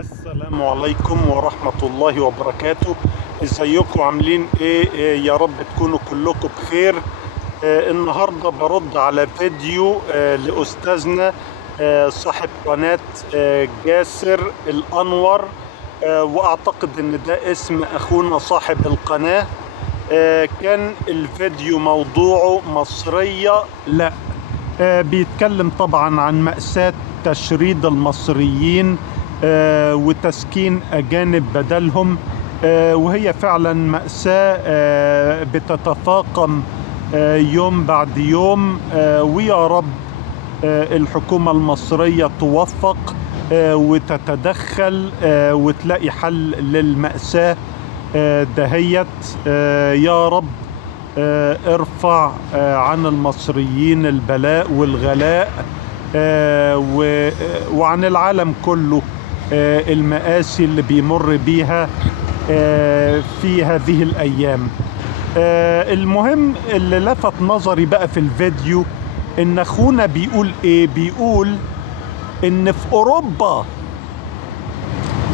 السلام عليكم ورحمة الله وبركاته. ازيكم عاملين ايه؟ يا رب تكونوا كلكم بخير. النهاردة برد على فيديو لأستاذنا صاحب قناة جاسر الأنور، وأعتقد إن ده اسم أخونا صاحب القناة. كان الفيديو موضوعه مصرية لا، بيتكلم طبعا عن مأساة تشريد المصريين وتسكين أجانب بدلهم، وهي فعلا مأساة بتتفاقم يوم بعد يوم. ويا رب الحكومة المصرية توفق وتتدخل وتلاقي حل للمأساة دهيت. يا رب ارفع عن المصريين البلاء والغلاء، وعن العالم كله المآسي اللي بيمر بيها في هذه الأيام. المهم اللي لفت نظري بقى في الفيديو إن أخونا بيقول إيه؟ بيقول إن في أوروبا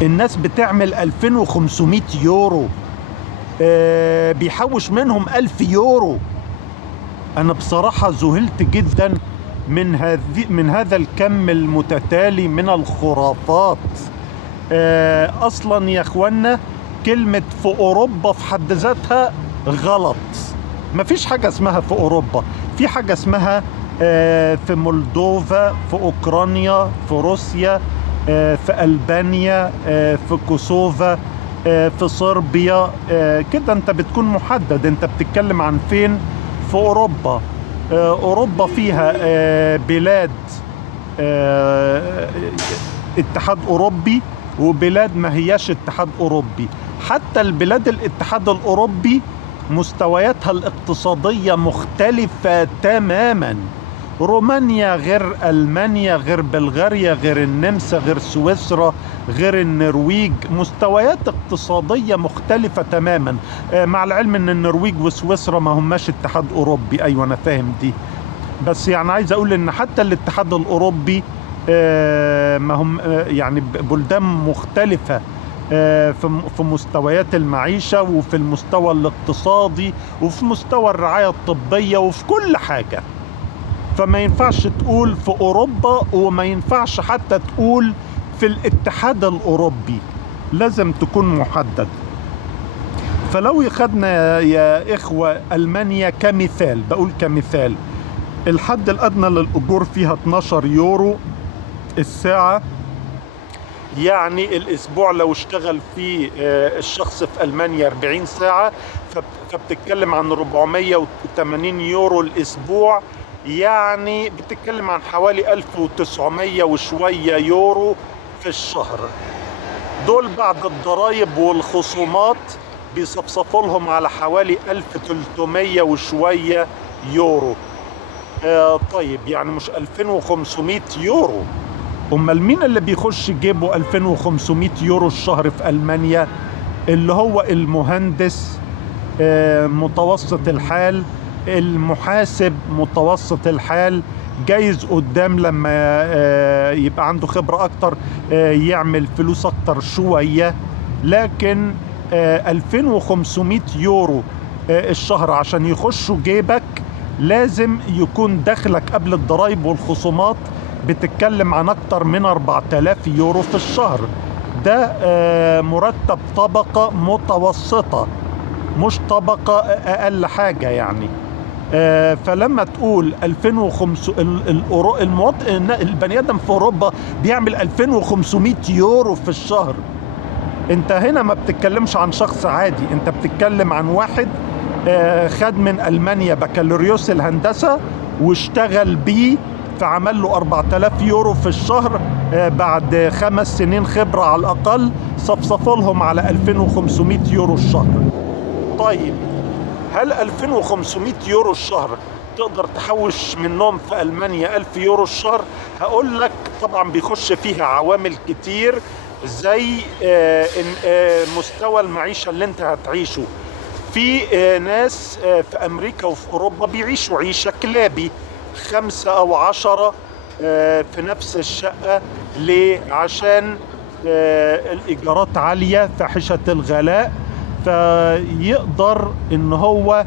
الناس بتعمل 2500 يورو، بيحوش منهم 1000 يورو. أنا بصراحة ذهلت جدا من هذا الكم المتتالي من الخرافات. أصلا يا أخوانا كلمة في أوروبا في حد ذاتها غلط. مفيش حاجة اسمها في أوروبا، في حاجة اسمها في مولدوفا، في أوكرانيا، في روسيا، في ألبانيا، في كوسوفا، في صربيا. كده انت بتكون محدد انت بتتكلم عن فين في أوروبا. أوروبا فيها بلاد اتحاد أوروبي وبلاد ما هياش اتحاد أوروبي. حتى البلاد الاتحاد الأوروبي مستوياتها الاقتصادية مختلفة تماما. رومانيا غير ألمانيا، غير بلغاريا، غير النمسا، غير سويسرا، غير النرويج. مستويات اقتصادية مختلفة تماما، مع العلم ان النرويج وسويسرا ما هماش اتحاد اوروبي. ايوه انا فاهم دي، بس يعني عايز اقول ان حتى الاتحاد الاوروبي ما هم يعني بلدان مختلفة في مستويات المعيشة وفي المستوى الاقتصادي وفي مستوى الرعاية الطبية وفي كل حاجة. فما ينفعش تقول في أوروبا وما ينفعش حتى تقول في الاتحاد الأوروبي، لازم تكون محدد. فلو خدنا يا إخوة ألمانيا كمثال، بقول كمثال، الحد الأدنى للأجور فيها 12 يورو الساعة. يعني الأسبوع لو اشتغل فيه الشخص في ألمانيا 40 ساعة فبتتكلم عن 480 يورو الأسبوع. يعني بتتكلم عن حوالي 1900 وشوية يورو في الشهر. دول بعد الضرائب والخصومات بيصفصفوا لهم على حوالي 1300 وشوية يورو. طيب يعني مش 2500 يورو. امال مين اللي بيخش جيبه 2500 يورو الشهر في ألمانيا؟ اللي هو المهندس متوسط الحال، المحاسب متوسط الحال، جايز قدام لما يبقى عنده خبرة اكتر يعمل فلوس اكتر شوية. لكن 2500 يورو الشهر عشان يخشوا جيبك لازم يكون دخلك قبل الضرائب والخصومات بتتكلم عن اكتر من 4000 يورو في الشهر. ده مرتب طبقة متوسطة، مش طبقة اقل حاجة يعني. فلما تقول 2500 المواطن البني ادم في اوروبا بيعمل 2500 يورو في الشهر، انت هنا ما بتتكلمش عن شخص عادي، انت بتتكلم عن واحد خد من ألمانيا بكالوريوس الهندسة واشتغل بيه فعمل له 4000 يورو في الشهر. بعد 5 سنين خبرة على الأقل صفصفوا لهم على 2500 يورو الشهر. طيب هل 2500 يورو الشهر تقدر تحوش منهم في ألمانيا 1000 يورو الشهر؟ هقول لك طبعا بيخش فيها عوامل كتير زي مستوى المعيشة اللي انت هتعيشه. في ناس في أمريكا وفي أوروبا بيعيشوا عيشة كلابي، 5 أو 10 في نفس الشقة. ليه؟ عشان الإيجارات عالية فاحشة الغلاء، فيقدر إن هو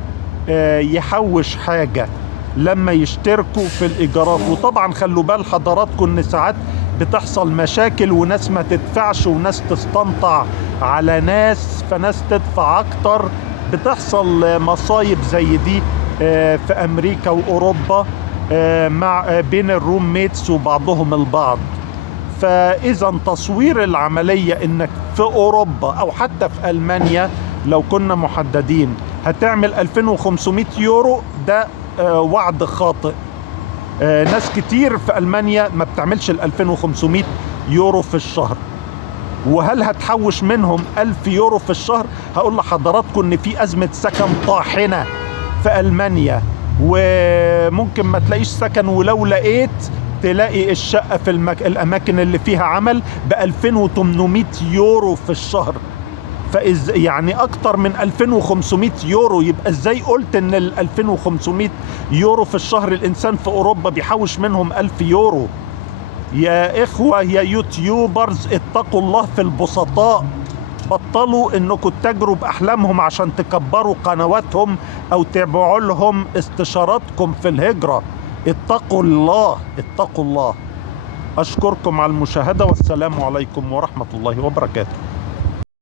يحوش حاجة لما يشتركوا في الإيجارات. وطبعا خلوا بال حضراتكم إن ساعات بتحصل مشاكل وناس ما تدفعش وناس تستنطع على ناس، فناس تدفع أكتر، بتحصل مصايب زي دي في أمريكا وأوروبا مع بين الروم ميتس وبعضهم البعض. فإذا تصوير العملية إنك في أوروبا أو حتى في ألمانيا لو كنا محددين هتعمل 2500 يورو، ده وعد خاطئ. ناس كتير في ألمانيا ما بتعملش ال 2500 يورو في الشهر. وهل هتحوش منهم 1000 يورو في الشهر؟ هقول لحضراتكم إن في أزمة سكن طاحنة في ألمانيا، وممكن ما تلاقيش سكن، ولو لقيت تلاقي الشقة في الأماكن اللي فيها عمل ب 2800 يورو في الشهر. يعني أكتر من 2500 يورو. يبقى إزاي قلت إن ال 2500 يورو في الشهر الإنسان في أوروبا بيحوش منهم 1000 يورو؟ يا إخوة يا يوتيوبرز، اتقوا الله في البسطاء. بطلوا إنكم تجروا بأحلامهم عشان تكبروا قنواتهم أو تبيعوا لهم استشاراتكم في الهجرة. اتقوا الله، اتقوا الله. أشكركم على المشاهدة، والسلام عليكم ورحمة الله وبركاته.